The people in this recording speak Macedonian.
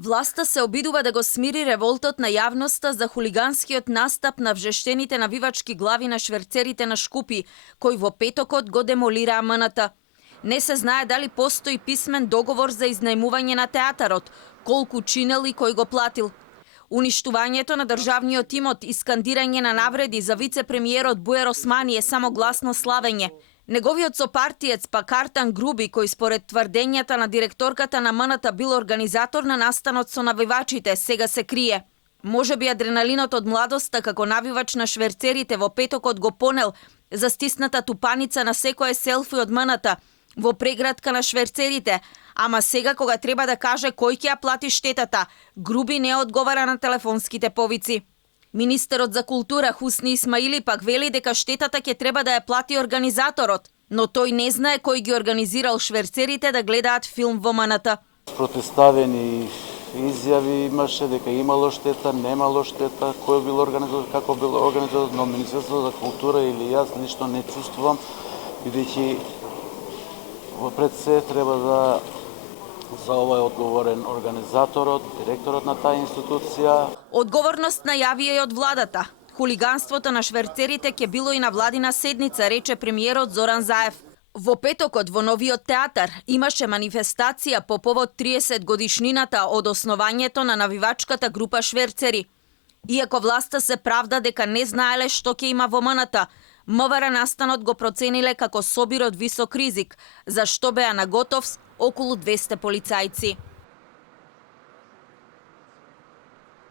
Власта се обидува да го смири револтот на јавноста за хулиганскиот настап на вжештените навивачки глави на шверцерите на Шкупи, кои во петокот го демолираа МНТ. Не се знае дали постои писмен договор за изнајмување на театарот, колку чинел и кој го платил. Уништувањето на државниот имот и скандирање на навреди за вице-премиерот Буер Османи е само гласно славење. Неговиот сопартиец пак Артан Груби, кој според тврдењата на директорката на МНТ бил организатор на настанот со навивачите, сега се крие. Можеби адреналинот од младоста како навивач на шверцерите во петокот го понел за стисната тупаница на секое селфи од МНТ во преградка на шверцерите, ама сега кога треба да каже кој ќе ја плати штетата, Груби не одговара на телефонските повици. Министерот за култура Хусни Исмаили пак вели дека штетата ќе треба да ја плати организаторот, но тој не знае кој ги организирал шверцерите да гледаат филм во МНТ. Протеставени изјави имаше дека имало штета, немало штета, кој бил организатор, како бил организатор, но Министерството за култура или јас ништо не чувствувам, бидејќи пред се треба да за ова е одговорен организаторот, директорот на таа институција. Одговорност најави и од владата. Хулиганството на шверцерите ќе било и на владина седница, рече премиерот Зоран Заев. Во петокот во новиот театар имаше манифестација по повод 30 годишнината од основањето на навивачката група шверцери. Иако власта се правда дека не знаеле што ќе има во МНТ, МВР настанот го процениле како собир од висок ризик, за што беа наготов околу 200 полицајци.